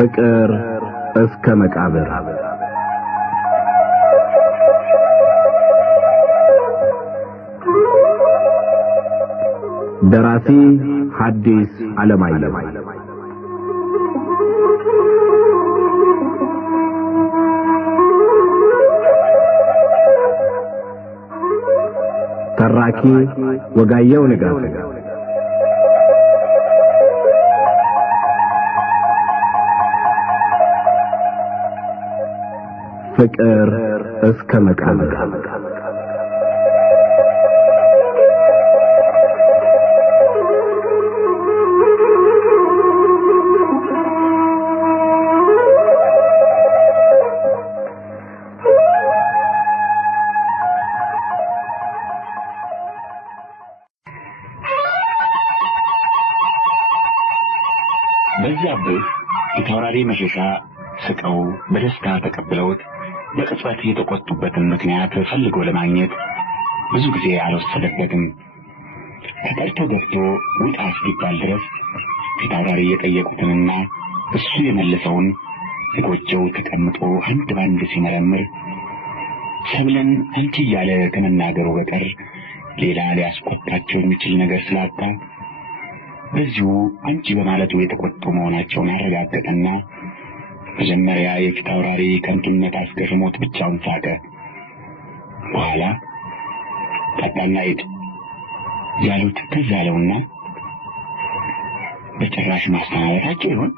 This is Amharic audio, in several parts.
ፍቅር እስከ መቃብር ደራሲ ሐዲስ ዓለማየሁ ተራኪ ወጋየሁ ንጋቱ ፍቅር እስከ መቃብር በዛብህ የተወራሪ መሸሻ ስቀው በደስታ ተቀብለውት በቅጽበት የተቆጡበትን ምክንያት ፈልጎ ለማግኘት ብዙ ጊዜ አልወሰደበትም። ተጠርቶ ገብቶ ውጣ እስኪባል ድረስ ፊታውራሪ የጠየቁትንና እሱ የመለሰውን ጎጆው ተቀምጦ አንድ ባንድ ሲመረምር ሰብለን አንቺ እያለ ከመናገሩ በቀር ሌላ ሊያስቆጣቸው የሚችል ነገር ስላጣ በዚሁ አንቺ በማለቱ የተቆጡ መሆናቸውን አረጋገጠና መጀመሪያ የፊታውራሪ ከንቱነት አስገርሞት ብቻውን ሳቀ። በኋላ ጠጣና ሂድ ያሉት ትዝ አለውና በጭራሽ ማስተናበታቸው ይሆን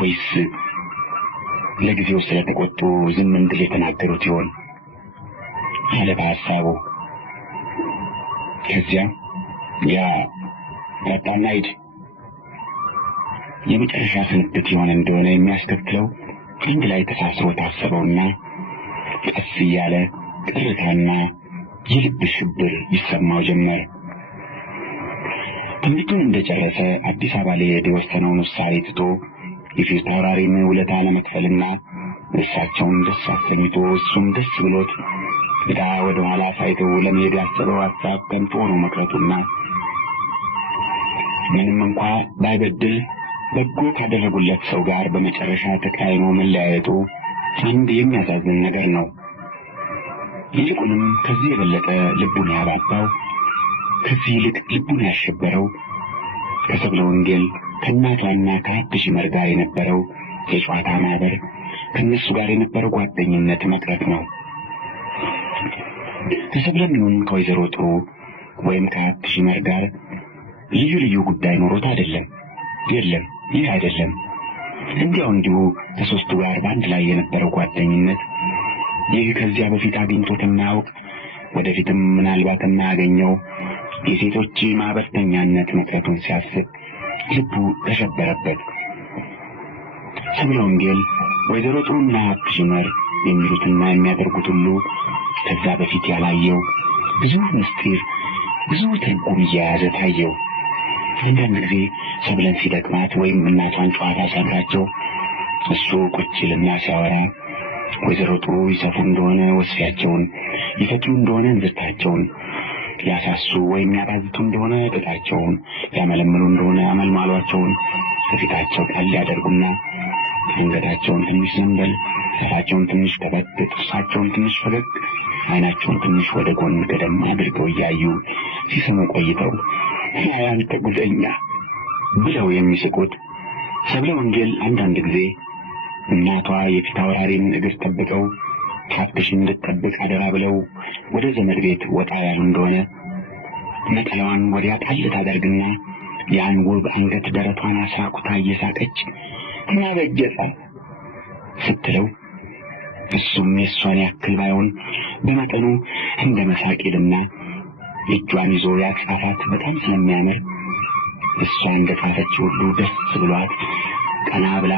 ወይስ ለጊዜው ስለተቆጡ ዝም እንድል የተናገሩት ይሆን አለ በሐሳቡ። ከዚያ ያ ጠጣና ሂድ የመጨረሻ ስንብት ይሆን እንደሆነ የሚያስከትለው አንድ ላይ ተሳስሮ ታሰበውና ቀስ እያለ ቅርታና የልብ ሽብር ይሰማው ጀመር። ትምህርቱን እንደጨረሰ አዲስ አበባ ሊሄድ የወሰነውን ውሳኔ ትቶ የፊታውራሪን ውለታ ለመክፈልና እሳቸውን ደስ አሰኝቶ እሱም ደስ ብሎት ዕዳ ወደ ኋላ ሳይተው ለመሄድ ያሰበው ሀሳብ ከንቱ ሆኖ መቅረቱና ምንም እንኳ ባይበድል በጎ ካደረጉለት ሰው ጋር በመጨረሻ ተቃይሞ መለያየቱ አንድ የሚያሳዝን ነገር ነው። ይልቁንም ከዚህ የበለጠ ልቡን ያባባው፣ ከዚህ ይልቅ ልቡን ያሸበረው ከሰብለ ወንጌል ከእናቷና ከሀብትሽ ይመር ጋር የነበረው የጨዋታ ማህበር፣ ከእነሱ ጋር የነበረው ጓደኝነት መቅረት ነው። ከሰብለም ይሁን ከወይዘሮ ጥሩ ወይም ከሀብትሽ ይመር ጋር ልዩ ልዩ ጉዳይ ኖሮት አይደለም። የለም፣ ይህ አይደለም። እንዲሁ ከሶስቱ ጋር በአንድ ላይ የነበረው ጓደኝነት ይህ ከዚያ በፊት አግኝቶት የማያውቅ ወደፊትም ምናልባት የማያገኘው የሴቶች ማህበርተኛነት መቅረቱን ሲያስብ ልቡ ተሸበረበት። ሰብለ ወንጌል፣ ወይዘሮ ጥሩና ሀብትሽ ይመር የሚሉትና የሚያደርጉት ሁሉ ከዛ በፊት ያላየው ብዙ ምስጢር፣ ብዙ ትርጉም እየያዘ ታየው። አንዳንድ ጊዜ ሰብለን ሲደክማት ወይም እናቷን ጨዋታ ሲያምራቸው እሱ ቁጭ ይልና ሲያወራ ወይዘሮ ጥሩ ይሰፉ እንደሆነ ወስፊያቸውን፣ ይፈቱ እንደሆነ እንዝርታቸውን፣ ያሳሱ ወይም ያባዝቱ እንደሆነ ጥጣቸውን፣ ያመለምሉ እንደሆነ አመልማሏቸውን ከፊታቸው ጣል ያደርጉና አንገታቸውን ትንሽ ዘንበል፣ አፋቸውን ትንሽ ከበድ፣ ጥርሳቸውን ትንሽ ፈገግ፣ አይናቸውን ትንሽ ወደ ጎን ገደም አድርገው እያዩ ሲሰሙ ቆይተው አንተ ጉደኛ ብለው የሚስቁት ሰብለ ወንጌል አንዳንድ ጊዜ እናቷ የፊታውራሪን እግር ጠብቀው ሀብትሽን እንድትጠብቅ አደራ ብለው ወደ ዘመድ ቤት ወጣ ያሉ እንደሆነ ነጠላዋን ወዲያ ጣል ታደርግና ያን ውብ አንገት ደረቷን አሳቁታ እየሳቀች እናበጀታ ስትለው እሱም የእሷን ያክል ባይሆን በመጠኑ እንደ መሳቅ ይልና እጇን ይዞ ያጻፋት በጣም ስለሚያምር እሷ እንደጻፈች ሁሉ ደስ ብሏት ቀና ብላ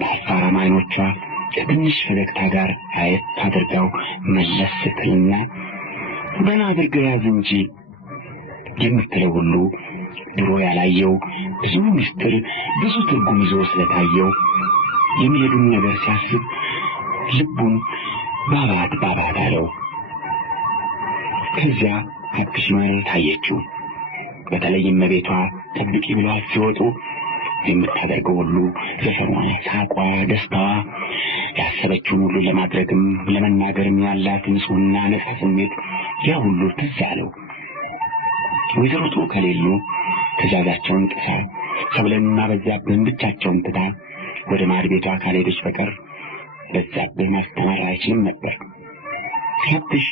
በአፋራም አይኖቿ ከትንሽ ፈገግታ ጋር አየት አድርጋው መለስ ስትልና በና አድርገህ ያዝ እንጂ የምትለው ሁሉ ድሮ ያላየው ብዙ ምስጢር፣ ብዙ ትርጉም ይዞ ስለታየው የሚሄዱን ነገር ሲያስብ ልቡን ባባት አለው። ከዚያ ሀብትሽ ይመር ታየችው። በተለይም እመቤቷ ጠብቂ ብለዋት ሲወጡ የምታደርገው ሁሉ ዘፈኗ፣ ሳቋ፣ ደስታዋ፣ ያሰበችውን ሁሉ ለማድረግም ለመናገርም ያላት ንጹሕና ነጻ ስሜት ያ ሁሉ ትዝ አለው። ወይዘሮ ጥሩ ከሌሉ ትእዛዛቸውን ጥሳ ሰብለንና በዛብህን ብቻቸውን ትታ ወደ ማድ ቤቷ ካልሄደች በቀር በዛብህ ማስተማር አይችልም ነበር። ሀብትሽ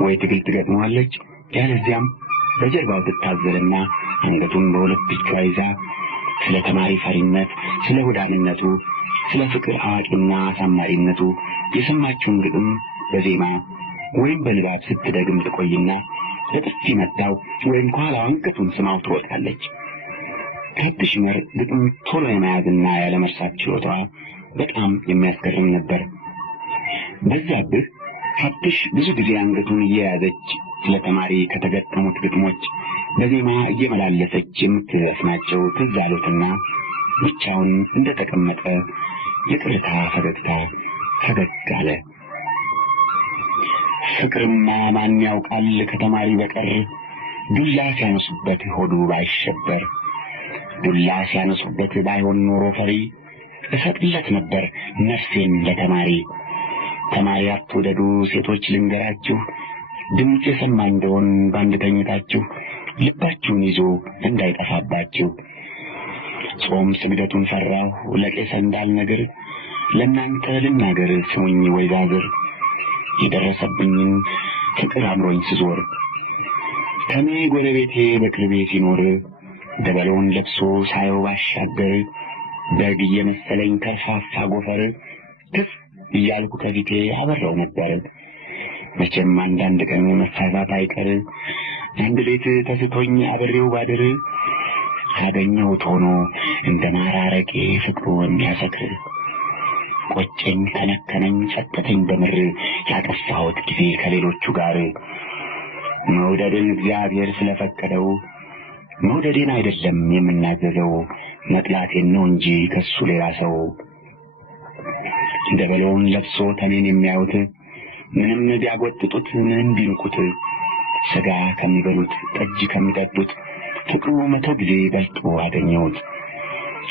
ወይ ትግል ትገጥመዋለች፣ ያለዚያም በጀርባው ትታዘልና አንገቱን በሁለት እጇ ይዛ ስለ ተማሪ ፈሪነት፣ ስለ ሁዳንነቱ፣ ስለ ፍቅር አዋቂና አሳማሪነቱ የሰማችውን ግጥም በዜማ ወይም በንባብ ስትደግም ትቆይና ለጥፊ መታው ወይም ከኋላው አንገቱን ስማው ትሮጣለች። ሀብትሽ ይመር ግጥም ቶሎ የመያዝና ያለመርሳት ችሎታዋ በጣም የሚያስገርም ነበር። በዛብህ ሀብትሽ ብዙ ጊዜ አንገቱን እየያዘች ለተማሪ ከተገጠሙት ግጥሞች በዜማ እየመላለሰች የምትዘፍናቸው ትዝ አሉትና ብቻውን እንደተቀመጠ የቅርታ ፈገግታ ፈገግ አለ። ፍቅርማ ማን ያውቃል ከተማሪ በቀር ዱላ ሲያነሱበት ሆዱ ባይሸበር፣ ዱላ ሲያነሱበት ባይሆን ኖሮ ፈሪ እሰጥለት ነበር ነፍሴን ለተማሪ። ተማሪ አትውደዱ ሴቶች ልንገራችሁ፣ ድምፅ የሰማ እንደሆን ባንድ ተኝታችሁ ልባችሁን ይዞ እንዳይጠፋባችሁ። ጾም ስግደቱን ፈራሁ ለቄሰ እንዳልነግር፣ ለእናንተ ልናገር ስሙኝ ወይዛዝር። የደረሰብኝን ፍቅር አምሮኝ ስዞር፣ ከኔ ጎረቤቴ በቅርቤ ሲኖር ደበሎውን ለብሶ ሳየው ባሻገር፣ በግ እየመሰለኝ ከርፋፋ ጎፈር ትፍ እያልኩ ከፊቴ አበራው ነበር። መቼም አንዳንድ ቀን መሳሳት አይቀር፣ አንድ ሌት ተስቶኝ አብሬው ባድር፣ አገኘሁት ሆኖ እንደ ማራረቄ ፍቅሩ የሚያሰክር። ቆጨኝ ከነከነኝ ጸጥተኝ በምር ያጠፋሁት ጊዜ ከሌሎቹ ጋር። መውደድን እግዚአብሔር ስለፈቀደው መውደዴን አይደለም የምናዘዘው፣ መጥላቴን ነው እንጂ ከሱ ሌላ ሰው። ደበሎውን ለብሶ ተኔን የሚያዩት ምንም ቢያጎጥጡት ምንም ቢንቁት፣ ስጋ ከሚበሉት ጠጅ ከሚጠጡት ፍቅሩ 100 ጊዜ በልጦ አገኘሁት።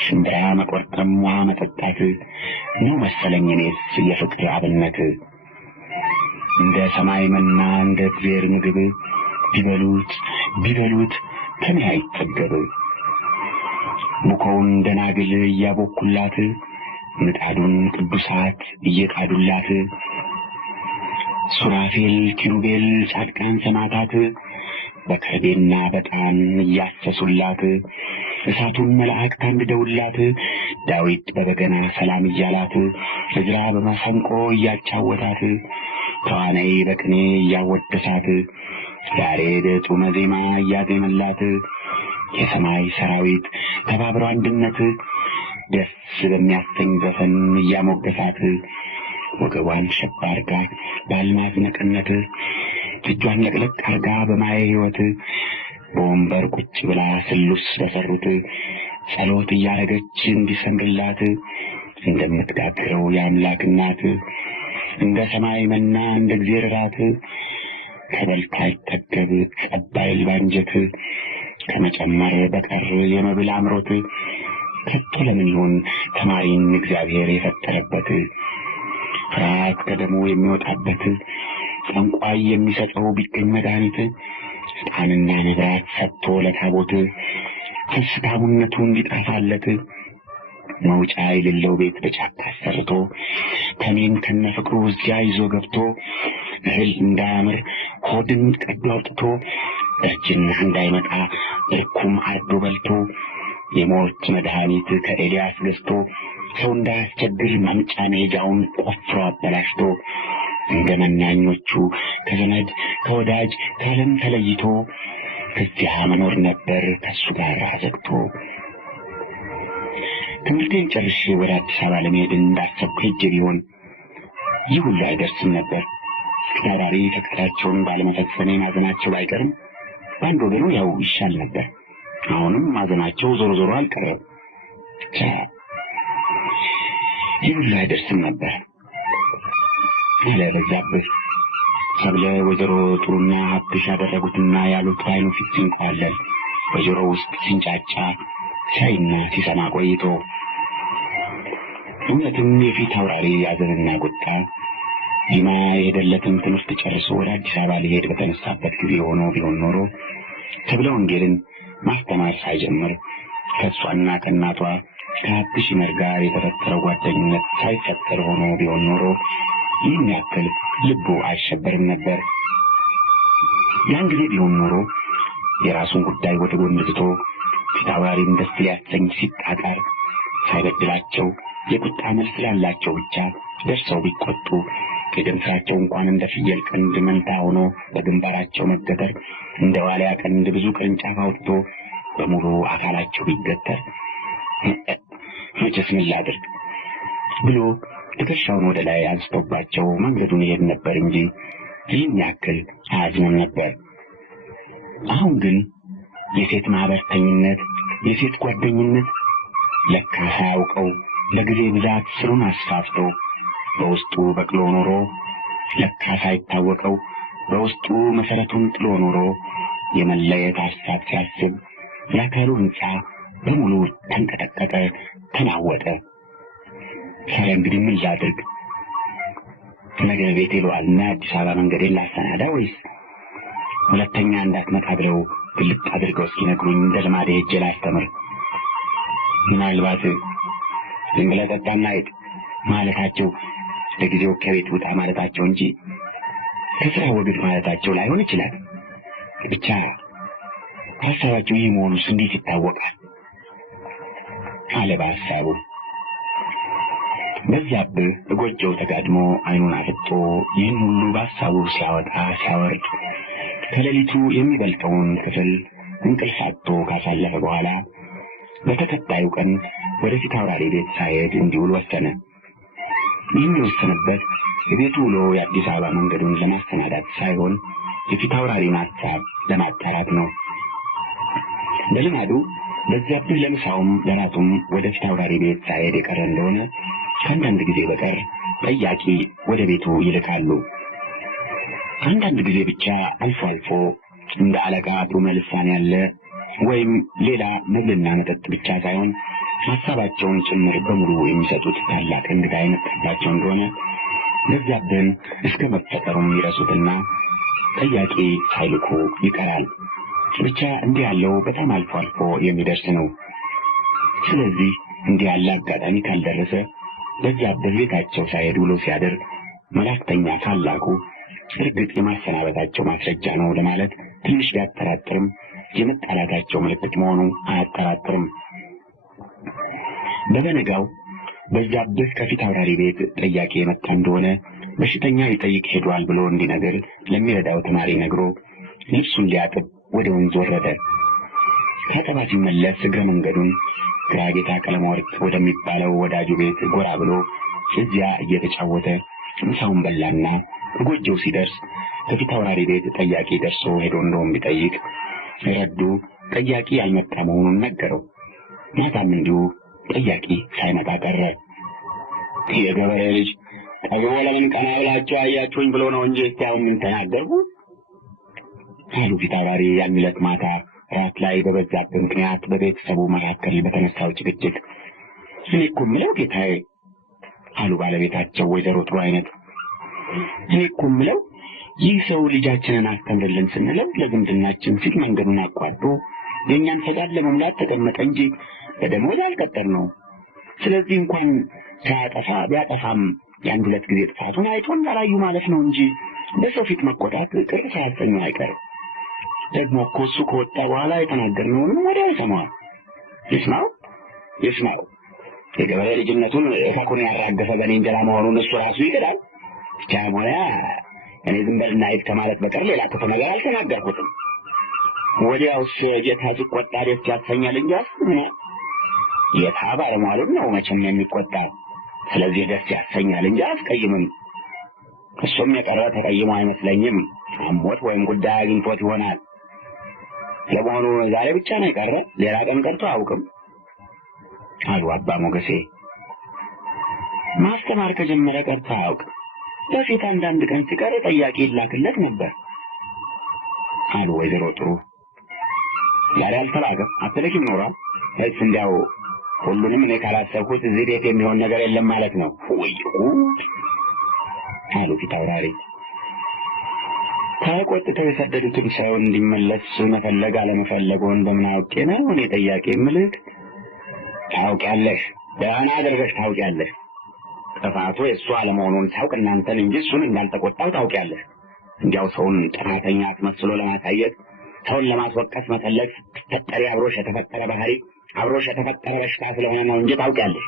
ሽምብራ መቆርጠም ውሃ መጠጣት ነው መሰለኝ እኔስ የፍቅር አብነት። እንደ ሰማይ መና እንደ እግዚአብሔር ምግብ ቢበሉት ቢበሉት ከኔ አይጠገብ። ቡኮውን ደናግል እያቦኩላት ምጣዱን ቅዱሳት እየቃዱላት፣ ሱራፌል ኪሩቤል ጻድቃን ሰማዕታት በከርቤና በጣን እያሰሱላት፣ እሳቱን መላእክት አንድደውላት፣ ዳዊት በበገና ሰላም እያላት፣ ዕዝራ በመሰንቆ እያጫወታት፣ ተዋናይ በቅኔ እያወደሳት፣ ያሬድ ጡመ ዜማ እያዜመላት፣ የሰማይ ሰራዊት ተባብረው አንድነት ደስ በሚያሰኝ ዘፈን እያሞገሳት፣ ወገቧን ሸባ አርጋ በአልማዝ ነቅነት፣ እጇን ለቅለቅ አርጋ በማየ ሕይወት፣ በወንበር ቁጭ ብላ ስሉስ በሰሩት ጸሎት እያረገች እንዲሰምርላት፣ እንደምትጋግረው የአምላክ እናት እንደ ሰማይ መና እንደ እግዚአብሔር እራት፣ ከበልታ አይጠገብ ጸባይል ባንጀት፣ ከመጨመር በቀር የመብል አምሮት፣ ከቶ ለምን ይሆን ተማሪን እግዚአብሔር የፈጠረበት? ፍርሃት ከደሙ የሚወጣበት ጠንቋይ የሚሰጠው ቢገኝ መድኃኒት፣ ዕጣንና መብራት ሰጥቶ ለታቦት ፍስታሙነቱ እንዲጠፋለት፣ መውጫ የሌለው ቤት በጫካ ሰርቶ ተሜን ከነፍቅሩ እዚያ ይዞ ገብቶ፣ እህል እንዳያምር ሆድን ቀዶ አውጥቶ፣ እርጅና እንዳይመጣ እርኩም አርዶ በልቶ፣ የሞት መድኃኒት ከኤልያስ ገዝቶ፣ ሰው እንዳያስቸግር ማምጫ መሄጃውን ቆፍሮ አበላሽቶ፣ እንደ መናኞቹ ከዘመድ ከወዳጅ ከዓለም ተለይቶ፣ ከዚያ መኖር ነበር ከሱ ጋር አዘግቶ። ትምህርቴን ጨርሼ ወደ አዲስ አበባ ለመሄድ እንዳሰብኩ ሄጄ ቢሆን ይህ ሁሉ አይደርስም ነበር። ተዳዳሪ ፈቃዳቸውን ባለመፈጸሜ ማዘናቸው ባይቀርም በአንድ ወገኑ ያው ይሻል ነበር። አሁንም ማዘናቸው ዞሮ ዞሮ አልቀረም። ይህ ሁሉ አይደርስም ነበር አለ በዛብህ። ሰብለ ወይዘሮ ጥሩና ሀብትሽ ያደረጉትና ያሉት አይኑ ፊት ሲንቀዋለል በጆሮ ውስጥ ሲንጫጫ ሲያይና ሲሰማ ቆይቶ እውነትም የፊት አውራሪ ያዘንና ቁጣ ዲማ የሄደለትን ትምህርት ጨርሶ ወደ አዲስ አበባ ሊሄድ በተነሳበት ጊዜ ሆኖ ቢሆን ኖሮ ተብለ ወንጌልን ማስተማር ሳይጀምር ከእሷና ከእናቷ ከሀብትሽ ይመር ጋር የተፈጠረው ጓደኝነት ሳይፈጠር ሆኖ ቢሆን ኖሮ ይህን ያክል ልቡ አይሸበርም ነበር። ያን ጊዜ ቢሆን ኖሮ የራሱን ጉዳይ ወደ ጎን ትቶ ፊታውራሪን ደስ ሊያሰኝ ሲጣጣር ሳይበድላቸው የቁጣ መልስ ላላቸው ብቻ ደርሰው ቢቆጡ የደም ስራቸው እንኳን እንደ ፍየል ቀንድ መንታ ሆኖ በግንባራቸው መገተር እንደ ዋልያ ቀንድ ብዙ ቅርንጫፍ አውጥቶ በሙሉ አካላቸው ቢገተር መቼስ ምን ላድርግ ብሎ ትከሻውን ወደ ላይ አንስቶባቸው መንገዱን ይሄድ ነበር እንጂ ይህን ያክል አያዝንም ነበር። አሁን ግን የሴት ማህበርተኝነት፣ የሴት ጓደኝነት ለካ ሳያውቀው ለጊዜ ብዛት ስሩን አስፋፍቶ በውስጡ በቅሎ ኖሮ ለካ ሳይታወቀው በውስጡ መሰረቱን ጥሎ ኖሮ የመለየት ሐሳብ ሲያስብ የአካሉ ሕንጻ በሙሉ ተንቀጠቀጠ፣ ተናወጠ። ታዲያ እንግዲህ ምን ላድርግ? ነገ ቤት ይለዋልና አዲስ አበባ መንገዴን ላሰናዳ ወይስ ሁለተኛ እንዳትመጣ ብለው ግልጥ አድርገው እስኪነግሩኝ እንደ ልማዴ ሄጄ ላስተምር? ምናልባት ዝም ብለህ ጠጣና ሂድ ማለታቸው ለጊዜው ከቤት ውጣ ማለታቸው እንጂ ከስራ ወግድ ማለታቸው ላይሆን ይችላል። ብቻ ሐሳባቸው ይህ መሆኑስ እንዴት ይታወቃል? አለ በሐሳቡ። በዛብህ እጎጆው ተጋድሞ አይኑን አፍጦ ይህን ሁሉ በሐሳቡ ሲያወጣ ሲያወርድ ከሌሊቱ የሚበልጠውን ክፍል እንቅልፍ አጥቶ ካሳለፈ በኋላ በተከታዩ ቀን ወደ ፊታውራሪ ቤት ሳይሄድ እንዲውል ወሰነ። ይህም የወሰነበት የቤቱ ውሎ የአዲስ አበባ መንገዱን ለማሰናዳት ሳይሆን የፊታውራሪን ሐሳብ ለማጣራት ነው። በልማዱ በዛብህ ለምሳውም ለራቱም ወደ ፊታውራሪ ቤት ሳይሄድ የቀረ እንደሆነ ከአንዳንድ ጊዜ በቀር ጠያቂ ወደ ቤቱ ይልካሉ። አንዳንድ ጊዜ ብቻ አልፎ አልፎ እንደ አለቃ ጡመ ልሳን ያለ ወይም ሌላ መብልና መጠጥ ብቻ ሳይሆን ሐሳባቸውን ጭምር በሙሉ የሚሰጡት ታላቅ እንግዳ የመጣባቸው እንደሆነ በዛብህን እስከ መፈጠሩም ይረሱትና ጠያቂ ሳይልኩ ይቀራል። ብቻ እንዲህ ያለው በጣም አልፎ አልፎ የሚደርስ ነው። ስለዚህ እንዲህ ያለ አጋጣሚ ካልደረሰ በዛብህ ቤታቸው ሳይሄድ ውሎ ሲያድር መላእክተኛ ታላቁ እርግጥ የማሰናበታቸው ማስረጃ ነው ለማለት ትንሽ ቢያጠራጥርም የመጣላታቸው ምልክት መሆኑ አያጠራጥርም። በበነጋው በዛብህ ከፊታውራሪ ቤት ጠያቂ የመጣ እንደሆነ በሽተኛ ሊጠይቅ ሄዷል ብሎ እንዲነግር ለሚረዳው ተማሪ ነግሮ ልብሱን ሊያጥብ ወደ ወንዝ ወረደ። ከአጠባ ሲመለስ እግረ መንገዱን ግራጌታ ቀለመወርቅ ወደሚባለው ወዳጁ ቤት ጎራ ብሎ እዚያ እየተጫወተ ምሳውን በላና ጎጆው ሲደርስ ከፊታውራሪ ቤት ጠያቂ ደርሶ ሄዶ እንደውም ቢጠይቅ ረዱ ጠያቂ ያልመጣ መሆኑን ነገረው። ማታም እንዲሁ ጠያቂ ሳይመጣ ቀረ። የገበሬ ልጅ ጠግቦ ለምን ቀና ብላችሁ አያችሁኝ ብሎ ነው እንጂ እስካሁን ምን ተናገርኩ አሉ ፊታውራሪ ያን ዕለት ማታ ራት ላይ በበዛብህ ምክንያት በቤተሰቡ መካከል በተነሳው ጭቅጭቅ። እኔ እኮ የምለው ጌታዬ አሉ ባለቤታቸው ወይዘሮ ጥሩ አይነት፣ እኔ እኮ የምለው ይህ ሰው ልጃችንን አስተምርልን ስንለው ለዝምድናችን ሲል መንገዱን አቋርጦ የእኛን ፈቃድ ለመሙላት ተቀመጠ እንጂ በደሞዝ አልቀጠር ነው። ስለዚህ እንኳን ሳያጠፋ ቢያጠፋም የአንድ ሁለት ጊዜ ጥፋቱን አይቶን ላላዩ ማለት ነው እንጂ በሰው ፊት መቆጣት ቅር ሳያሰኘው አይቀርም። ደግሞ እኮ እሱ ከወጣ በኋላ የተናገርነውንም ወዲያው ይሰማዋል። ይስማው የገበሬ ልጅነቱን እሳኩን ያራገፈ በእኔ እንጀራ መሆኑን እሱ ራሱ ይክዳል። ብቻ ሞያ እኔ ዝም በልና ሂድ ከማለት በቀር ሌላ ክፉ ነገር አልተናገርኩትም። ወዲያውስ ጌታ ሲቆጣ ደስ ያሰኛል እንጂ ጌታ ባለሟሉን ነው መቼም የሚቆጣ። ስለዚህ ደስ ያሰኛል እንጂ አያስቀይምም። እሱም የቀረ ተቀይሞ አይመስለኝም። አሞት ወይም ጉዳይ አግኝቶት ይሆናል። ለመሆኑ ዛሬ ብቻ ነው የቀረ? ሌላ ቀን ቀርቶ አያውቅም አሉ አባ ሞገሴ። ማስተማር ከጀመረ ቀርቶ አያውቅም። በፊት አንዳንድ ቀን ሲቀር ጠያቂ ይላክለት ነበር አሉ ወይዘሮ ጥሩ። ዛሬ አልተላከም አትልኪም ኖሯል። እስ እንዲያው ሁሉንም እኔ ካላሰብኩት እዚህ ቤት የሚሆን ነገር የለም ማለት ነው። ወይ ጉድ አሉ ፊት አውራሪ። ተቆጥተው የሰደዱትን ሰው እንዲመለስ መፈለግ አለመፈለጉን በምን አውቄ ነው እኔ ጠያቄ የምልህ? ታውቂያለሽ፣ ደህና አድርገሽ ታውቂያለሽ። ጥፋቱ የእሱ አለመሆኑን ታውቅ እናንተን እንጂ እሱን እንዳልተቆጣው ታውቂያለሽ። እንዲያው ሰውን ጥፋተኛ አስመስሎ ለማሳየት ሰውን ለማስወቀስ መፈለግ ስትፈጠሪ አብሮሽ የተፈጠረ ባህሪ አብሮሽ የተፈጠረ በሽታ ስለሆነ ነው እንጂ ታውቂያለሽ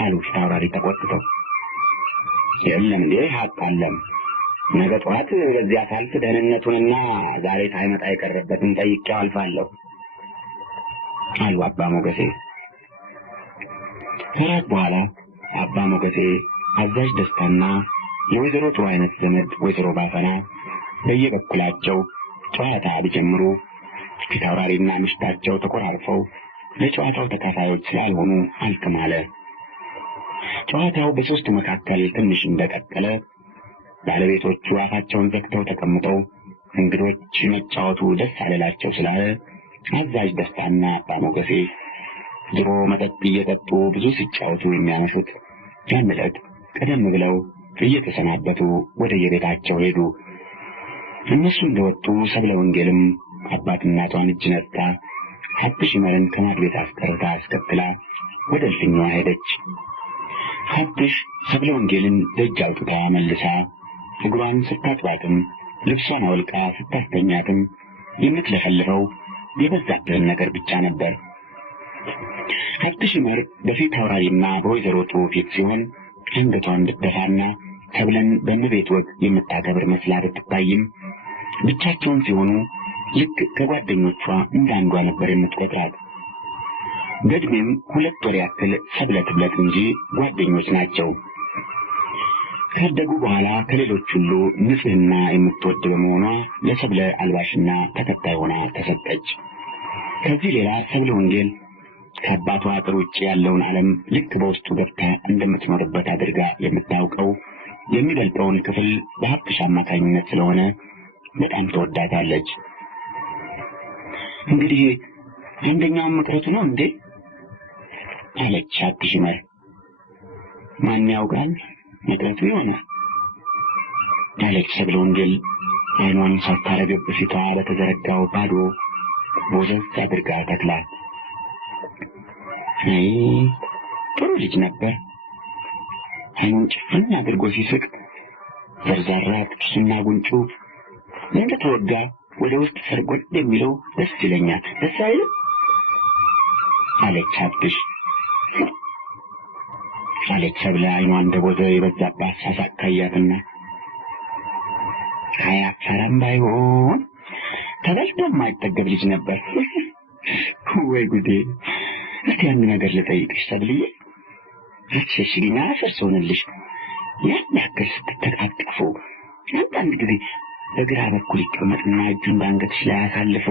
አሉ ፊት አውራሪ ተቆጥተው። የለም እንዴ አጣለም። ነገ ጠዋት በዚያ ሳልፍ ደህንነቱንና ዛሬ ሳይመጣ የቀረበትን ጠይቄው አልፋለሁ አሉ አባ ሞገሴ። ከራት በኋላ አባ ሞገሴ አዛዥ ደስታና የወይዘሮ ጥሩ አይነት ዘመድ ወይዘሮ ባፈና በየበኩላቸው ጨዋታ ቢጀምሩ ፊት አውራሪና ምሽታቸው ተቆራርፈው ለጨዋታው ተካፋዮች ስላልሆኑ አልክም አለ። ጨዋታው በሶስቱ መካከል ትንሽ እንደቀጠለ ባለቤቶቹ አፋቸውን ዘግተው ተቀምጠው እንግዶች መጫወቱ ደስ አለላቸው ስላለ አዛዥ ደስታና አባ ሞገሴ ድሮ መጠጥ እየጠጡ ብዙ ሲጫወቱ የሚያመሹት ያን ዕለት ቀደም ብለው እየተሰናበቱ ወደ የቤታቸው ሄዱ። እነሱ እንደወጡ ሰብለ ወንጌልም አባት እናቷን እጅ ነስታ ሀብትሽ ይመርን ከማድ ቤት አስቀርታ አስከትላ ወደ እልፍኛዋ ሄደች። ሀብትሽ ሰብለ ወንጌልን ደጅ አውጥታ መልሳ እግሯን ስታጥባትም ልብሷን አውልቃ ስታስተኛትም የምትለፈልፈው የበዛብህን ነገር ብቻ ነበር። ሀብትሽ ይመር በፊት አውራሪና በወይዘሮ ጥሩ ፊት ሲሆን አንገቷን ብትደፋና ሰብለን በእመቤት ወግ የምታከብር መስላ ብትታይም ብቻቸውን ሲሆኑ ልክ ከጓደኞቿ እንዳንዷ ነበር የምትቆጥራት። ገድሜም 2 ወር ያክል ሰብለ ትብለት እንጂ ጓደኞች ናቸው። ካደጉ በኋላ ከሌሎች ሁሉ ንጽህና የምትወድ በመሆኗ ለሰብለ አልባሽና ተከታይ ሆና ተሰጠች። ከዚህ ሌላ ሰብለ ወንጌል ከአባቷ አጥር ውጭ ያለውን ዓለም ልክ በውስጡ ገብታ እንደምትኖርበት አድርጋ የምታውቀው የሚበልጠውን ክፍል በሀብትሽ አማካኝነት ስለሆነ በጣም ተወዳታለች። እንግዲህ አንደኛውን መቅረቱ ነው እንዴ አለች ሀብትሽ ይመር። ማን ያውቃል መቅረቱ ይሆናል አለች ሰብለ ወንጌል አይኗን ሳታረግብ ፊቷ ለተዘረጋው ባዶ ቦዘዝ አድርጋ ተክላ። አይ ጥሩ ልጅ ነበር። አይኑን ጭፍን አድርጎ ሲስቅ ዘርዛራ ጥርሱና ጉንጩ እንደተወጋ ወደ ውስጥ ሰርጎድ የሚለው ደስ ይለኛል። ደስ አይልም አለች ሀብትሽ አለች ሰብለ አይኗን እንደቦዘ የበዛባት ሳሳቅ ካያትና አያፈራም ባይሆን ተበልቶ የማይጠገብ ልጅ ነበር። ወይ ጉዴ! እስቲ አንድ ነገር ልጠይቅሽ ሰብልዬ፣ አትሸሽጊና አፈርሶንልሽ ያን ያክል ስትተቃቀፉ አንዳንድ ጊዜ በግራ በኩል ይቀመጥና እጁን በአንገትሽ ላይ አሳልፎ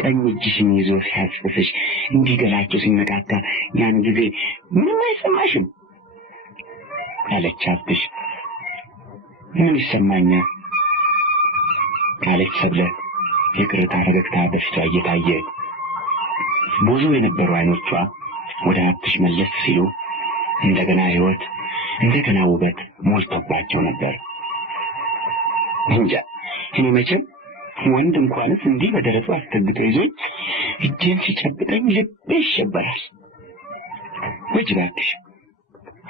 ቀኝ እጅሽን ይዞ ሲያስፍስሽ እንዲገላቸው ሲነቃቃ ያን ጊዜ ምንም አይሰማሽም አለች ሀብትሽ። ምን ይሰማኛል አለች ሰብለ የቅርታ ፈገግታ በፊቷ እየታየ። ብዙ የነበሩ አይኖቿ ወደ ሀብትሽ መለስ ሲሉ እንደገና ሕይወት እንደገና ውበት ሞልቶባቸው ነበር። እንጃ እኔ መቼም ወንድ እንኳንስ እንዲህ በደረቱ አስጠግቶ ይዞኝ እጄን ሲጨብጠኝ ልቤ ይሸበራል። ወጅ እባክሽ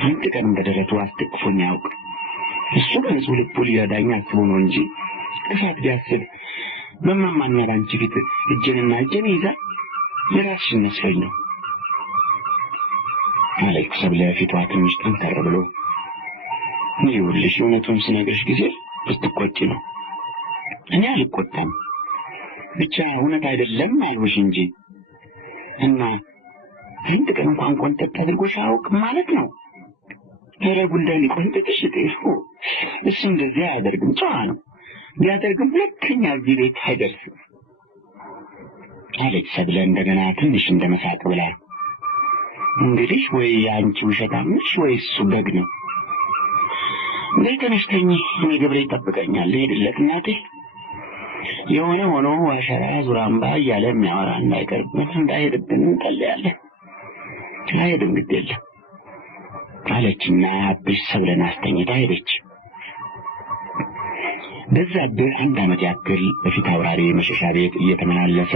አንድ ቀንም በደረቱ አስጠቅፎኝ ያውቅ። እሱ በንጹህ ልቡ ሊረዳኝ አስቦ ነው እንጂ እሳት ቢያስብ በማማና ባንቺ ፊት እጄንና እጄን ይዛል። የራስሽን መስፈኝ ነው አለች ሰብለ ፊቷ ትንሽ ጠንከር ብሎ። ይኸውልሽ እውነቱን ስነግርሽ ጊዜ ብትቆጪ ነው። እኔ አልቆጣም፣ ብቻ እውነት አይደለም አልሁሽ እንጂ። እና አንድ ቀን እንኳን ቆንጠጥ አድርጎሽ አያውቅም ማለት ነው? ኧረ ጉንዳን ቆንጠጥሽ ጤፉ። እሱ እንደዚህ አያደርግም፣ ጨዋ ነው። ቢያደርግም ሁለተኛ እዚህ ቤት አይደርስም አለች ሰብለ እንደገና ትንሽ እንደመሳቅ ብላ። እንግዲህ ወይ አንቺ ውሸታም ነሽ ወይ እሱ በግ ነው። በይ ተነሽ ተኚ፣ እኔ ገብሬ ይጠብቀኛል። ልሄድለት እናቴ። የሆነ ሆኖ ዋሸራ ዙራምባ እያለ የሚያወራ እንዳይቀርብን እንዳይሄድብን እንጸልያለን። አይሄድም ግድ የለም አለችና አብሽ ሰብለን አስተኝታ ሄደች። በዛብህ 1 ዓመት ያክል በፊት አውራሪ መሸሻ ቤት እየተመላለሰ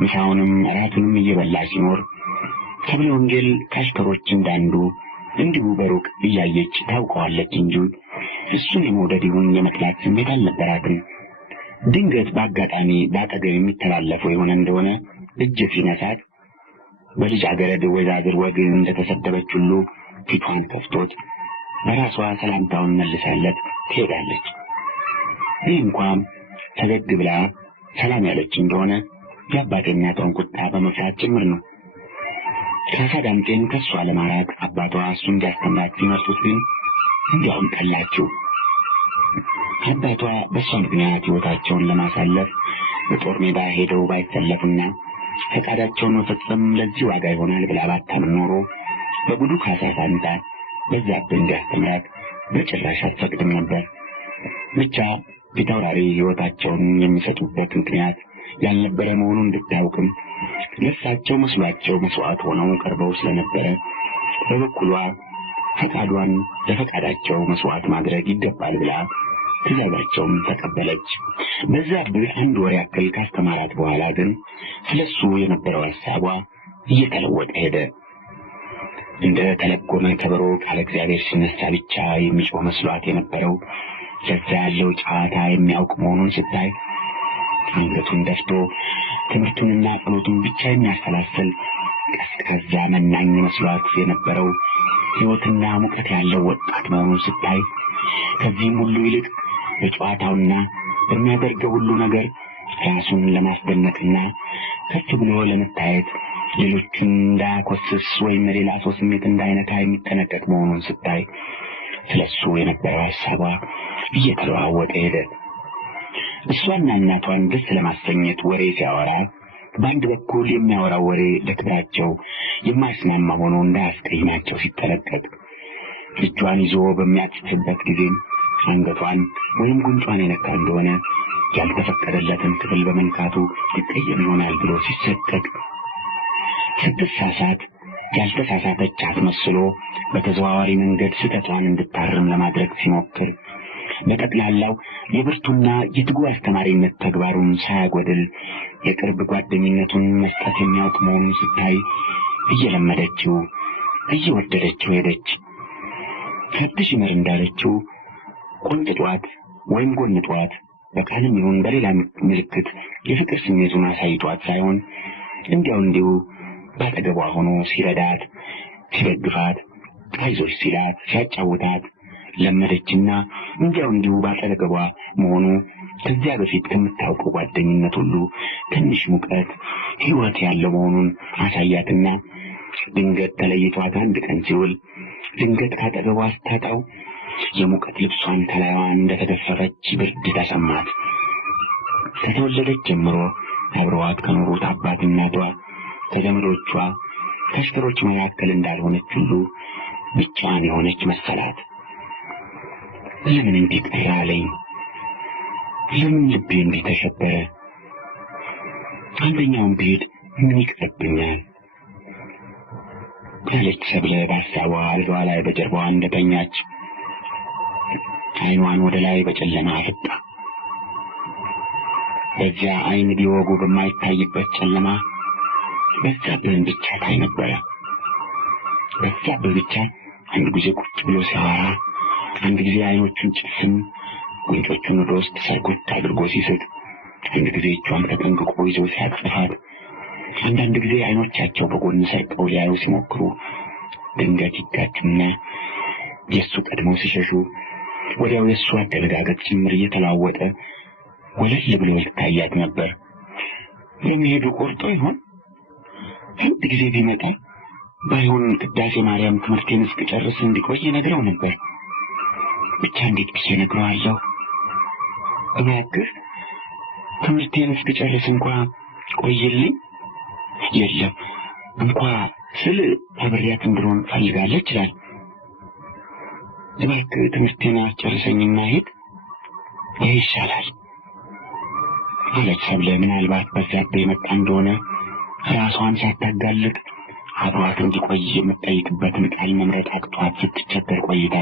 ምሳውንም እራቱንም እየበላ ሲኖር ሰብለ ወንጌል ካሽከሮች እንዳንዱ እንዲሁ በሩቅ እያየች ታውቀዋለች እንጂ እሱን የመውደድ ይሁን የመጥላት ስሜት አልነበራትም። ድንገት በአጋጣሚ በአጠገብ የሚተላለፈው የሆነ እንደሆነ እጅ ሲነሳት በልጃገረድ ወይዛዝር ወግ እንደተሰደበች ሁሉ ፊቷን ከፍቶት በራሷ ሰላምታውን መልሳለት ትሄዳለች። ይህ እንኳን ተገድ ብላ ሰላም ያለች እንደሆነ የአባቴናቷን ቁጣ በመፍራት ጭምር ነው። ካሳ ዳምጤን ከሷ ለማራቅ አባቷ እሱ እንዲያስተምራት ሲመርጡት ግን እንዲያውም ጠላችው። አባቷ በሷ ምክንያት ሕይወታቸውን ለማሳለፍ በጦር ሜዳ ሄደው ባይሰለፉና ፈቃዳቸውን መፈጸም ለዚህ ዋጋ ይሆናል ብላ ባታምን ኖሮ በጉዱ ካሳ ፋንታ በዛብህ እንዲያስተምራት በጭራሽ አትፈቅድም ነበር። ብቻ ፊታውራሪ ሕይወታቸውን የሚሰጡበት ምክንያት ያልነበረ መሆኑን እንድታውቅም ለእሳቸው መስሏቸው መስዋዕት ሆነው ቀርበው ስለነበረ በበኩሏ ፈቃዷን ለፈቃዳቸው መስዋዕት ማድረግ ይገባል ብላ ትእዛዛቸውን ተቀበለች። በዛብህ 1 ወር ያክል ካስተማራት በኋላ ግን ስለሱ የነበረው ሐሳቧ እየተለወጠ ሄደ። እንደ ተለጎመ ከበሮ ቃለ እግዚአብሔር ሲነሳ ብቻ የሚጮህ መስሏት የነበረው ለዛ ያለው ጨዋታ የሚያውቅ መሆኑን ስታይ አንገቱን ደፍቶ ትምህርቱንና ጸሎቱን ብቻ የሚያሰላስል ቀዝቃዛ መናኝ መስሏት የነበረው ሕይወትና ሙቀት ያለው ወጣት መሆኑን ስታይ ከዚህም ሁሉ ይልቅ በጨዋታውና በሚያደርገው ሁሉ ነገር ራሱን ለማስደነቅና ከፍ ብሎ ለመታየት ሌሎችን እንዳያኮስስ ወይም ሌላ ሰው ስሜት እንዳይነካ የሚጠነቀቅ መሆኑን ስታይ ስለሱ የነበረው ሐሳቧ እየተለዋወጠ ሄደ። እሷና እናቷን ደስ ለማሰኘት ወሬ ሲያወራ በአንድ በኩል የሚያወራው ወሬ ለክብራቸው የማይስማማ ሆኖ እንዳያስቀይማቸው ሲጠነቀቅ እጇን ይዞ በሚያጽፍበት ጊዜም አንገቷን ወይም ጉንጯን የነካ እንደሆነ ያልተፈቀደለትን ክፍል በመንካቱ ይቀየም ይሆናል ብሎ ሲሰቀቅ ስትሳሳት ያልተሳሳተች አስመስሎ በተዘዋዋሪ መንገድ ስህተቷን እንድታርም ለማድረግ ሲሞክር በጠቅላላው የብርቱና የትጉ አስተማሪነት ተግባሩን ሳያጎድል የቅርብ ጓደኝነቱን መስጠት የሚያውቅ መሆኑን ስታይ እየለመደችው እየወደደችው ሄደች። ከብሽ ይመር እንዳለችው ቆንጥጧት ወይም ጎንጧት በቃልም ይሁን በሌላ ምልክት የፍቅር ስሜቱን አሳይቷት ሳይሆን እንዲሁ ባጠገቧ ሆኖ ሲረዳት ሲደግፋት አይዞሽ ሲላት ሲያጫውታት ለመደችና እንዲሁ ባጠገቧ መሆኑ ከዚያ በፊት ከምታውቀው ጓደኝነት ሁሉ ትንሽ ሙቀት ሕይወት ያለው መሆኑን አሳያትና ድንገት ተለይቷት 1 ቀን ሲውል ድንገት ካጠገቧ ስታጣው የሙቀት ልብሷን ከላይዋን እንደተደፈረች ብርድ ተሰማት። ከተወለደች ጀምሮ አብረዋት ከኖሩት አባት እናቷ ከዘመዶቿ ከሽከሮች መካከል እንዳልሆነች ሁሉ ብቻዋን የሆነች መሰላት። ለምን እንዲህ ቅር አለኝ? ለምን ልቤ እንዲህ ተሸበረ? አንደኛውን ብሄድ ምን ይቀርብኛል? አለች ሰብለ በሐሳቧ አልጋዋ ላይ በጀርባዋ እንደተኛች። ዓይኗን ወደ ላይ በጨለማ አፈጣ። በዚያ ዓይን ቢወጉ በማይታይበት ጨለማ በዛብህን ብቻ ታይ ነበረ። በዛብህ ብቻ አንድ ጊዜ ቁጭ ብሎ ሲያወራ፣ አንድ ጊዜ ዓይኖቹን ጭፍን ጉንጮቹን ወደ ውስጥ ሰርጎት አድርጎ ሲስቅ፣ አንድ ጊዜ እጇን ተጠንቅቆ ይዞ ሲያቅፋት፣ አንዳንድ ጊዜ ዓይኖቻቸው በጎን ሰርቀው ሊያዩ ሲሞክሩ ድንገት ይጋጩና የእሱ ቀድመው ሲሸሹ ወዲያው የእሱ አደረጋገጥ ጭምር እየተለዋወጠ ወለል ብሎ ይታያት ነበር። ለመሄዱ ቆርጦ ይሆን? አንድ ጊዜ ቢመጣ ባይሆን ቅዳሴ ማርያም ትምህርቴን እስክጨርስ እንዲቆይ ነግረው ነበር። ብቻ እንዴት ብዬ ነግረዋለሁ? እባክህ ትምህርቴን እስክጨርስ እንኳ ቆይልኝ። የለም እንኳ ስል አብሬያት እንድሆን ፈልጋለች ይችላል። እባክህ ትምህርቴን አስጨርሰኝና ሂድ፣ ይህ ይሻላል አለች ሰብለ ምናልባት በዛብህ የመጣ እንደሆነ ራሷን ሳታጋልጥ አብሯት እንዲቆይ የምትጠይቅበትን ቃል መምረጥ አቅቷት ስትቸገር ቆይታ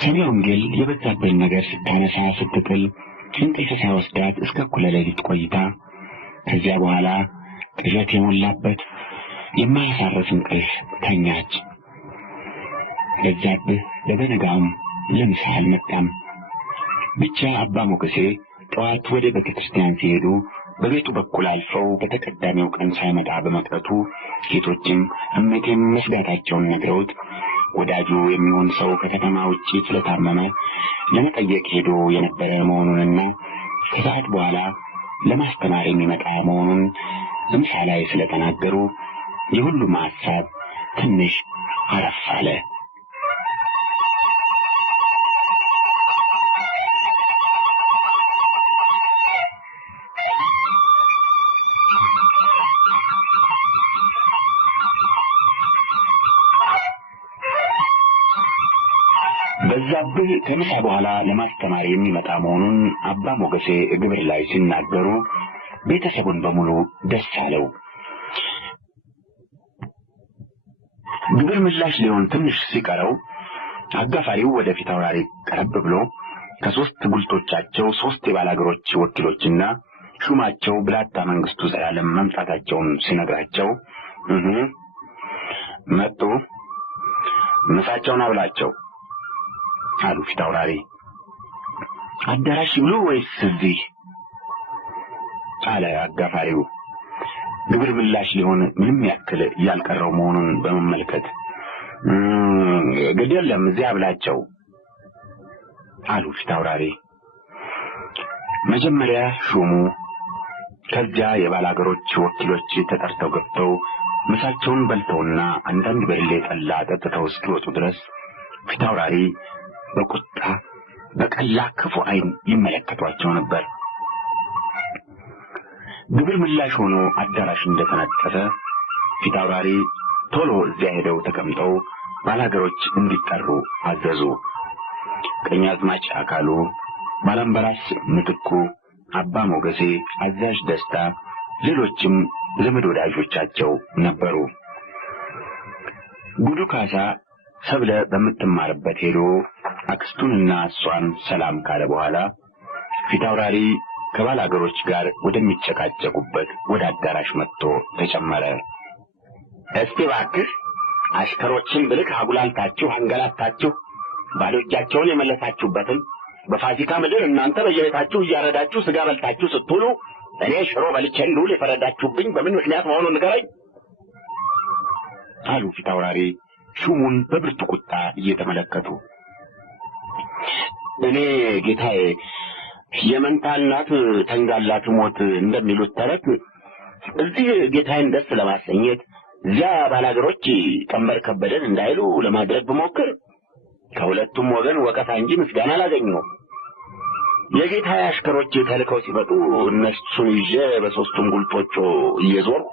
ሰብለ ወንጌል የበዛብህን ነገር ስታነሳ ስትጥል እንቅልፍ ሳይወስዳት እስከ እኩለ ሌሊት ቆይታ ከዚያ በኋላ ቅዠት የሞላበት የማያሳርፍ እንቅልፍ ተኛች። በዛብህ በበነጋውም ለምሳ አልመጣም። ብቻ አባ ሞገሴ ጠዋት ወደ ቤተ ክርስቲያን ሲሄዱ በቤቱ በኩል አልፈው በተቀዳሚው ቀን ሳይመጣ በመቅረቱ ሴቶችም እመቴም መስጋታቸውን ነግረውት ወዳጁ የሚሆን ሰው ከከተማ ውጪ ስለታመመ ለመጠየቅ ሄዶ የነበረ መሆኑንና ከሰዓት በኋላ ለማስተማር የሚመጣ መሆኑን ምሳ ላይ ስለተናገሩ የሁሉም ሐሳብ ትንሽ አረፍ አለ። በዛብህ ከምሳ በኋላ ለማስተማር የሚመጣ መሆኑን አባ ሞገሴ ግብር ላይ ሲናገሩ ቤተሰቡን በሙሉ ደስ አለው። ግብር ምላሽ ሊሆን ትንሽ ሲቀረው አጋፋሪው ወደ ፊት አውራሪ ቀረብ ብሎ ከሶስት ጉልቶቻቸው ሶስት የባላገሮች ወኪሎችና ሹማቸው ብላታ መንግስቱ ዘላለም መምጣታቸውን ሲነግራቸው መጡ፣ ምሳቸውን አብላቸው አሉ ፊት አውራሪ። አዳራሽ ብሎ ወይስ እዚህ አለ አጋፋሪው ግብር ምላሽ ሊሆን ምንም ያክል ያልቀረው መሆኑን በመመልከት ግድ የለም እዚህ አብላቸው አሉ ፊት አውራሪ። መጀመሪያ ሹሙ ከዚያ የባላገሮች ወኪሎች ተጠርተው ገብተው ምሳቸውን በልተውና አንዳንድ በርሌ ጠላ ጠጥተው እስኪወጡ ድረስ ፊት አውራሪ በቁጣ በቀላ ክፉ ዓይን ይመለከቷቸው ነበር። ግብር ምላሽ ሆኖ አዳራሽ እንደተነጠፈ ፊት አውራሪ ቶሎ እዚያ ሄደው ተቀምጠው ባላገሮች እንዲጠሩ አዘዙ። ቀኛዝማች አካሉ፣ ባላምበራስ ምትኩ፣ አባ ሞገሴ፣ አዛዥ ደስታ፣ ሌሎችም ዘመድ ወዳጆቻቸው ነበሩ። ጉዱ ካሳ ሰብለ በምትማርበት ሄዶ አክስቱንና እሷን ሰላም ካለ በኋላ ፊት አውራሪ ከባላገሮች ጋር ወደሚጨቃጨቁበት ወደ አዳራሽ መጥቶ ተጨመረ። እስቲ እባክህ አሽከሮችን ብልክ አጉላልታችሁ አንገላታችሁ ባዶ እጃቸውን የመለሳችሁበትን በፋሲካ ምድር እናንተ በየቤታችሁ እያረዳችሁ ስጋ በልታችሁ ስትውሉ እኔ ሽሮ በልቼ እንድውል የፈረዳችሁብኝ በምን ምክንያት መሆኑን ንገረኝ አሉ ፊት አውራሪ ሹሙን በብርቱ ቁጣ እየተመለከቱ። እኔ ጌታዬ የመንታ እናት ተንጋላት ሞት እንደሚሉት ተረት እዚህ ጌታዬን ደስ ለማሰኘት እዚያ ባላገሮች ቀንበር ከበደን እንዳይሉ ለማድረግ ብሞክር ከሁለቱም ወገን ወቀሳ እንጂ ምስጋና አላገኘሁም። የጌታዬ አሽከሮች ተልከው ሲመጡ እነሱን ይዤ በሶስቱም ጉልቶቹ እየዞርኩ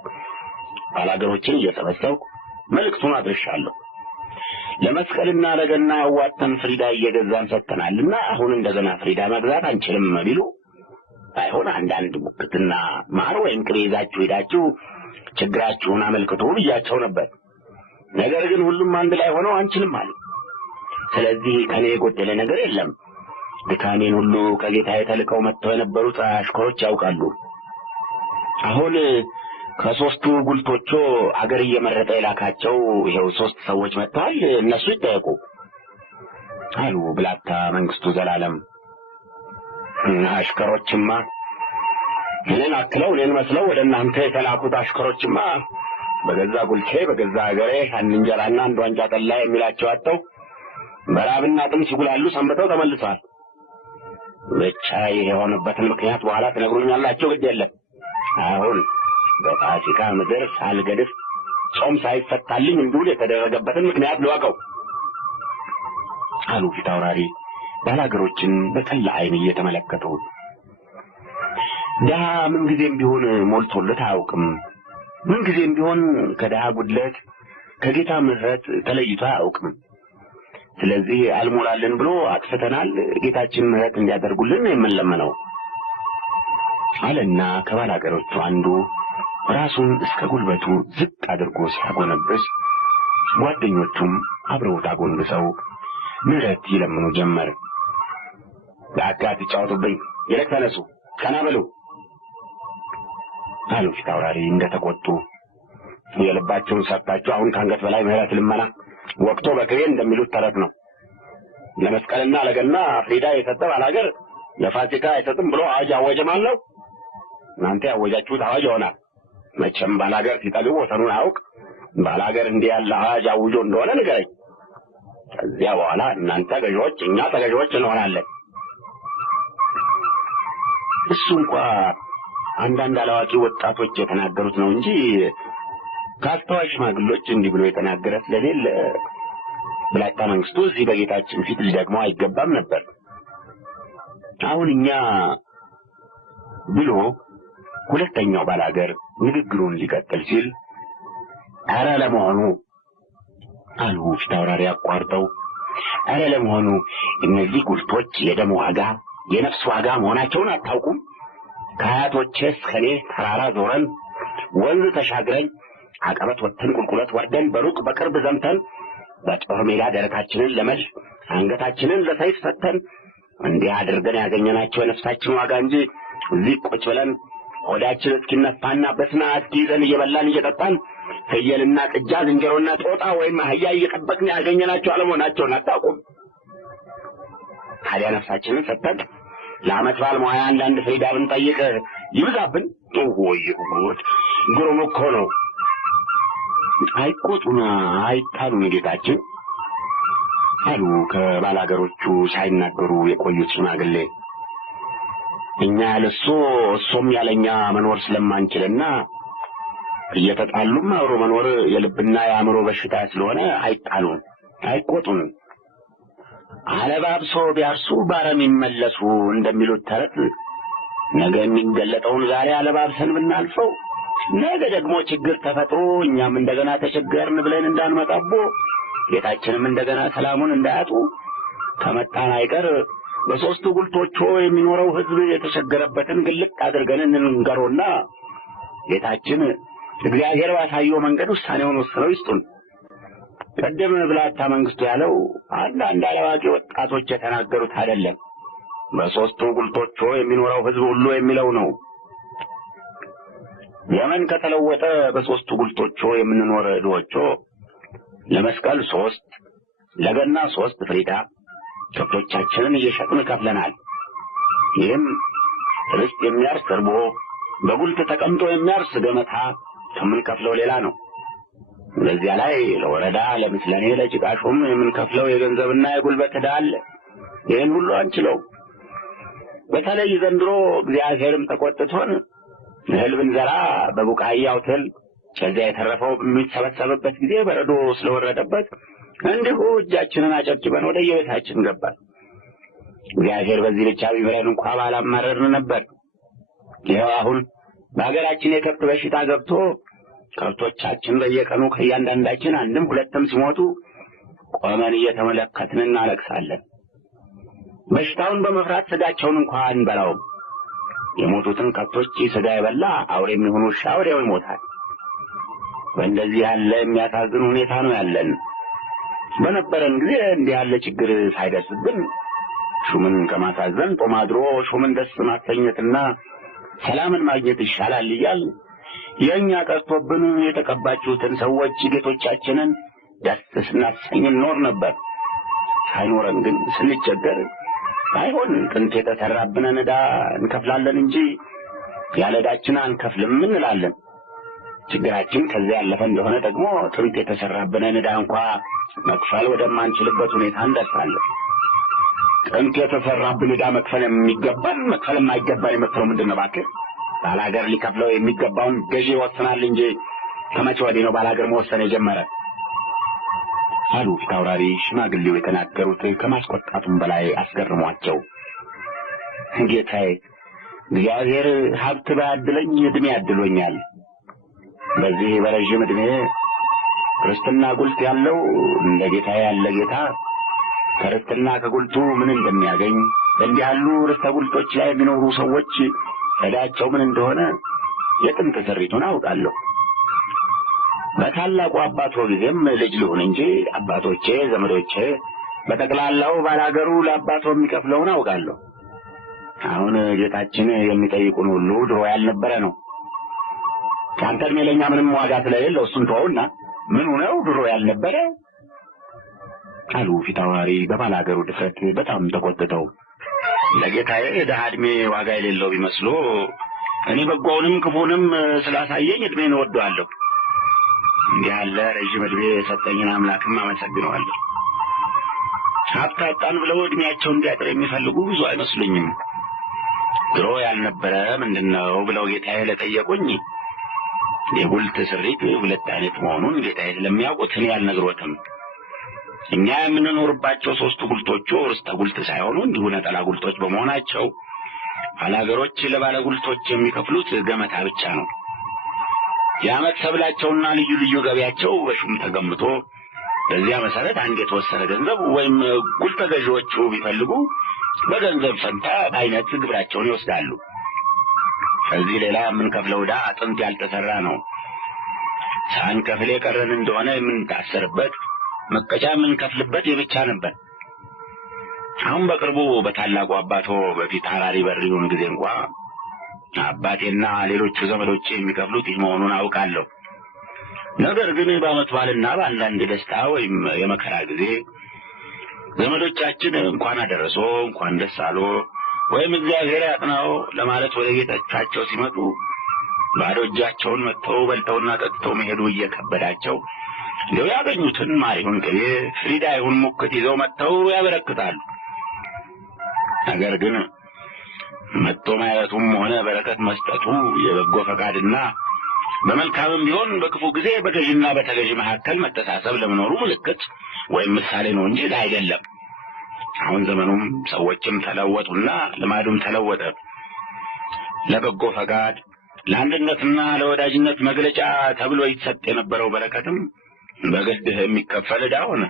ባላገሮችን እየሰበሰብኩ መልእክቱን አድርሻለሁ። ለመስቀልና ለገና ያዋጣን ፍሪዳ እየገዛን ሰጥተናልና አሁን እንደገና ፍሪዳ መግዛት አንችልም ቢሉ አይሆን አንዳንድ ቡክትና ማር ወይም ቅቤ ይዛችሁ ሄዳችሁ ችግራችሁን አመልክቱ ብያቸው ነበር። ነገር ግን ሁሉም አንድ ላይ ሆነው አንችልም አሉ። ስለዚህ ከኔ የጎደለ ነገር የለም። ድካሜን ሁሉ ከጌታዬ ተልከው መጥተው የነበሩት አሽከሮች ያውቃሉ። አሁን ከሶስቱ ጉልቶቹ አገር እየመረጠ የላካቸው ይሄው 3 ሰዎች መጥተዋል። እነሱ ይጠየቁ አሉ ብላታ መንግስቱ ዘላለም። አሽከሮችማ እኔን አክለው እኔን መስለው ወደ እናንተ የተላኩት አሽከሮችማ በገዛ ጉልቴ በገዛ ሀገሬ አንድ እንጀራና አንድ ዋንጫ ጠላ የሚላቸው አጥተው በራብና ጥም ሲጉላሉ ሰንብተው ተመልሰዋል። ብቻ ይሄ የሆነበትን ምክንያት በኋላ ትነግሩኛላችሁ። ግድ የለም አሁን በፋሲካ ምድር ሳልገድፍ ጾም ሳይፈታልኝ እንድውል የተደረገበትን ምክንያት ልወቀው አሉ ፊት አውራሪ ባላገሮችን በቀላ ዓይን እየተመለከቱ። ድሀ ምንጊዜም ቢሆን ሞልቶለት አያውቅም። ምንጊዜም ቢሆን ከድሀ ጉድለት ከጌታ ምሕረት ተለይቶ አያውቅም። ስለዚህ አልሞላልን ብሎ አጥፍተናል። ጌታችን ምሕረት እንዲያደርጉልን የምንለምነው አለና ከባላገሮቹ አንዱ ራሱን እስከ ጉልበቱ ዝቅ አድርጎ ሲያጎነብስ ጓደኞቹም አብረውት አጎንብሰው ምሕረት ይለምኑ ጀመር። ለአጋት ይጫወቱብኝ፣ ይልቅ ተነሱ፣ ቀና በሉ አሉ ፊት አውራሪ እንደተቆጡ። የልባቸውን ሰጥታችሁ አሁን ከአንገት በላይ ምሕረት ልመና ወቅቶ በቅቤ እንደሚሉት ተረት ነው። ለመስቀልና ለገና ፍሪዳ የሰጠ ባላገር ለፋሲካ አይሰጥም ብሎ አዋጅ አወጀ ማለት ነው። እናንተ ያወጃችሁት አዋጅ ይሆናል። መቼም ባላገር ሲጠግብ ወሰኑን አያውቅ። ባላገር እንዲህ ያለ አዋጅ አውጆ እንደሆነ ንገረኝ። ከዚያ በኋላ እናንተ ገዢዎች፣ እኛ ተገዢዎች እንሆናለን። እሱ እንኳ አንዳንድ አላዋቂ ወጣቶች የተናገሩት ነው እንጂ ከአስተዋይ ሽማግሎች እንዲህ ብሎ የተናገረ ስለሌለ ብላታ መንግስቱ እዚህ በጌታችን ፊት ሊደግመው አይገባም ነበር። አሁን እኛ ብሎ ሁለተኛው ባላገር ንግግሩን ሊቀጥል ሲል ኧረ ለመሆኑ አሉ ፊት አውራሪ አቋርጠው፣ ኧረ ለመሆኑ እነዚህ ጉልቶች የደም ዋጋ የነፍስ ዋጋ መሆናቸውን አታውቁም? ከአያቶቼስ ከኔ ተራራ ዞረን ወንዝ ተሻግረን አቀበት ወጥተን ቁልቁለት ወርደን በሩቅ በቅርብ ዘምተን በጦር ሜዳ ደረታችንን ለመድፍ አንገታችንን ለሰይፍ ሰጥተን እንዲህ አድርገን ያገኘናቸው የነፍሳችን ዋጋ እንጂ እዚህ ቁጭ ብለን ሆዳችን እስኪነፋና በስና እስኪይዘን እየበላን እየጠጣን ፍየልና ጥጃ ዝንጀሮና ጦጣ ወይም አህያ እየጠበቅን ያገኘናቸው አለመሆናቸውን አታውቁም? ታዲያ ነፍሳችንን ሰጥተን ለዓመት በዓል ሙያ አንዳንድ ፍሪዳ ብንጠይቅ ይብዛብን? ወይ ጉድ! ግሩም እኮ ነው። አይቆጡና አይጣሉም ጌታችን አሉ ከባላገሮቹ ሳይናገሩ የቆዩት ሽማግሌ። እኛ ያለሱ እሱም ያለኛ መኖር ስለማንችልና እየተጣሉም አብሮ መኖር የልብና የአእምሮ በሽታ ስለሆነ አይጣሉም፣ አይቆጡም። አለባብሶ ቢያርሱ ባረም ይመለሱ እንደሚሉት ተረት ነገ የሚገለጠውን ዛሬ አለባብሰን ብናልፈው ነገ ደግሞ ችግር ተፈጥሮ እኛም እንደገና ተቸገርን ብለን እንዳንመጣቦ ጌታችንም እንደገና ሰላሙን እንዳያጡ ከመጣን አይቀር በሶስቱ ጉልቶቹ የሚኖረው ሕዝብ የተቸገረበትን ግልጥ አድርገን እንንገሮና ጌታችን እግዚአብሔር ባሳየው መንገድ ውሳኔውን ወስነው ይስጡን። ቀደም ብላታ መንግስቱ ያለው አንዳንድ አላዋቂ ወጣቶች የተናገሩት አይደለም፣ በሶስቱ ጉልቶቹ የሚኖረው ሕዝብ ሁሉ የሚለው ነው። ዘመን ከተለወጠ በሶስቱ ጉልቶቹ የምንኖር ድሆቹ ለመስቀል 3 ለገና 3 ፍሪዳ ከብቶቻችንን እየሸጥን ከፍለናል። ይህም ርስት የሚያርስ እርቦ በጉልት ተቀምጦ የሚያርስ ገመታ ከምንከፍለው ሌላ ነው። በዚያ ላይ ለወረዳ ለምስለኔ ለጭቃሹም የምንከፍለው የገንዘብና የጉልበት ዕዳ አለ። ይህን ሁሉ አንችለው። በተለይ ዘንድሮ እግዚአብሔርም ተቆጥቶን እህል ብንዘራ በቡቃያው ትል ከዚያ የተረፈው በሚሰበሰብበት ጊዜ በረዶ ስለወረደበት እንዲሁ እጃችንን አጨብጭበን ወደ የቤታችን ገባን። እግዚአብሔር በዚህ ብቻ ቢምረን እንኳ ባላማረርን ነበር። ይኸው አሁን በሀገራችን የከብት በሽታ ገብቶ ከብቶቻችን በየቀኑ ከእያንዳንዳችን አንድም ሁለትም ሲሞቱ ቆመን እየተመለከትን እናለቅሳለን። በሽታውን በመፍራት ስጋቸውን እንኳ አንበላውም። የሞቱትን ከብቶች ስጋ የበላ አውሬም ይሁን ውሻ ወዲያው ይሞታል። በእንደዚህ ያለ የሚያሳዝን ሁኔታ ነው ያለን። በነበረን ጊዜ እንዲህ ያለ ችግር ሳይደርስብን ሹምን ከማሳዘን ጦም አድሮ ሹምን ደስ ማሰኘትና ሰላምን ማግኘት ይሻላል እያል የእኛ ቀርቶብን የተቀባችሁትን ሰዎች ጌቶቻችንን ደስ ስናሰኝ ኖር ነበር። ሳይኖረን ግን ስንቸገር አይሆን ጥንት የተሰራብንን ዕዳ እንከፍላለን እንጂ ያለ ዕዳችን አንከፍልም እንላለን። ችግራችን ከዚያ ያለፈ እንደሆነ ደግሞ ጥንት የተሰራብንን ዕዳ እንኳ መክፈል ወደማንችልበት ሁኔታ እንደርሳለን። ጥንት የተሰራብን ዕዳ መክፈል የሚገባን መክፈል የማይገባን የመሰለው ምንድን ነው? እባክህ ባላገር ሊከፍለው የሚገባውን ገዢ ይወስናል እንጂ ከመቼ ወዲህ ነው ባላገር መወሰን የጀመረ? አሉ ፊት አውራሪ ሽማግሌው የተናገሩት ከማስቆጣቱም በላይ አስገርሟቸው። ጌታዬ እግዚአብሔር ሀብት ባያድለኝ ዕድሜ ያድሎኛል። በዚህ በረዥም ዕድሜ ርስትና ጉልት ያለው እንደ ጌታዬ ያለ ጌታ ከርስትና ከጉልቱ ምን እንደሚያገኝ እንዲህ ያሉ ርስተ ጉልቶች ላይ የሚኖሩ ሰዎች ዕዳቸው ምን እንደሆነ የጥንት ስሪቱን አውቃለሁ። በታላቁ አባቶ ጊዜም ልጅ ልሁን እንጂ አባቶቼ፣ ዘመዶቼ በጠቅላላው ባላገሩ ለአባቶ የሚከፍለውን አውቃለሁ። አሁን ጌታችን የሚጠይቁን ሁሉ ድሮ ያልነበረ ነው። ከአንተ ዕድሜ ለእኛ ምንም ዋጋ ስለሌለው እሱን ተወውና ምኑ ነው ድሮ ያልነበረ አሉ ፊታውራሪ በባላገሩ ድፍረት በጣም ተቆጥተው። ለጌታዬ ድሃ ዕድሜ ዋጋ የሌለው ቢመስሎ እኔ በጎውንም ክፉንም ስላሳየኝ ዕድሜን እወደዋለሁ። እንዲህ ያለ ረዥም ዕድሜ የሰጠኝን አምላክም አመሰግነዋለሁ። ሀብት አጣን ብለው ዕድሜያቸው እንዲያጥር የሚፈልጉ ብዙ አይመስሉኝም። ድሮ ያልነበረ ምንድነው ብለው ጌታዬ ለጠየቁኝ የጉልት ስሪት ሁለት አይነት መሆኑን ጌታዬ ስለሚያውቁት እኔ አልነግሮትም። እኛ የምንኖርባቸው 3 ጉልቶቹ ርስተ ጉልት ሳይሆኑ እንዲሁ ነጠላ ጉልቶች በመሆናቸው ባላገሮች ለባለ ጉልቶች የሚከፍሉት ገመታ ብቻ ነው። የዓመት ሰብላቸውና ልዩ ልዩ ገቢያቸው በሹም ተገምቶ በዚያ መሰረት አንድ የተወሰነ ገንዘብ ወይም ጉልተ ገዢዎቹ ቢፈልጉ በገንዘብ ፈንታ በአይነት ግብራቸውን ይወስዳሉ። ከዚህ ሌላ የምንከፍለው ዕዳ አጥንት ያልተሰራ ነው። ሳንከፍል የቀረን እንደሆነ የምንታሰርበት መቀጫ የምንከፍልበት የብቻ ነበር። አሁን በቅርቡ በታላቁ አባቶ በፊት አራሪ በሪውን ጊዜ እንኳ አባቴና ሌሎቹ ዘመዶቼ የሚከፍሉት ይህ መሆኑን አውቃለሁ። ነገር ግን በዓመት በዓልና በአንዳንድ ደስታ ወይም የመከራ ጊዜ ዘመዶቻችን እንኳን አደረሶ እንኳን ደስ አሎ ወይም እግዚአብሔር ያጥናው ለማለት ወደ ጌታቸው ሲመጡ ባዶ እጃቸውን መጥተው በልተውና ጠጥተው መሄዱ እየከበዳቸው እንደው ያገኙትን ማር ይሁን ቅቤ፣ ፍሪዳ ይሁን ሙክት ይዘው መጥተው ያበረክታሉ። ነገር ግን መጥቶ ማየቱም ሆነ በረከት መስጠቱ የበጎ ፈቃድና በመልካምም ቢሆን በክፉ ጊዜ በገዥና በተገዥ መካከል መተሳሰብ ለመኖሩ ምልክት ወይም ምሳሌ ነው እንጂ አይደለም። አሁን ዘመኑም ሰዎችም ተለወጡና ልማዱም ተለወጠ። ለበጎ ፈቃድ ለአንድነትና ለወዳጅነት መግለጫ ተብሎ ይሰጥ የነበረው በረከትም በግድ የሚከፈል ዕዳ ሆነ።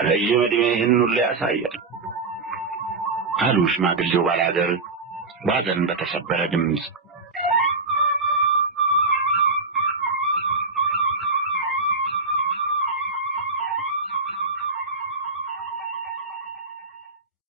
ረዥም ዕድሜ ይህን ሁሉ ያሳያል አሉ ሽማግሌው ባላገር ባዘን በተሰበረ ድምፅ።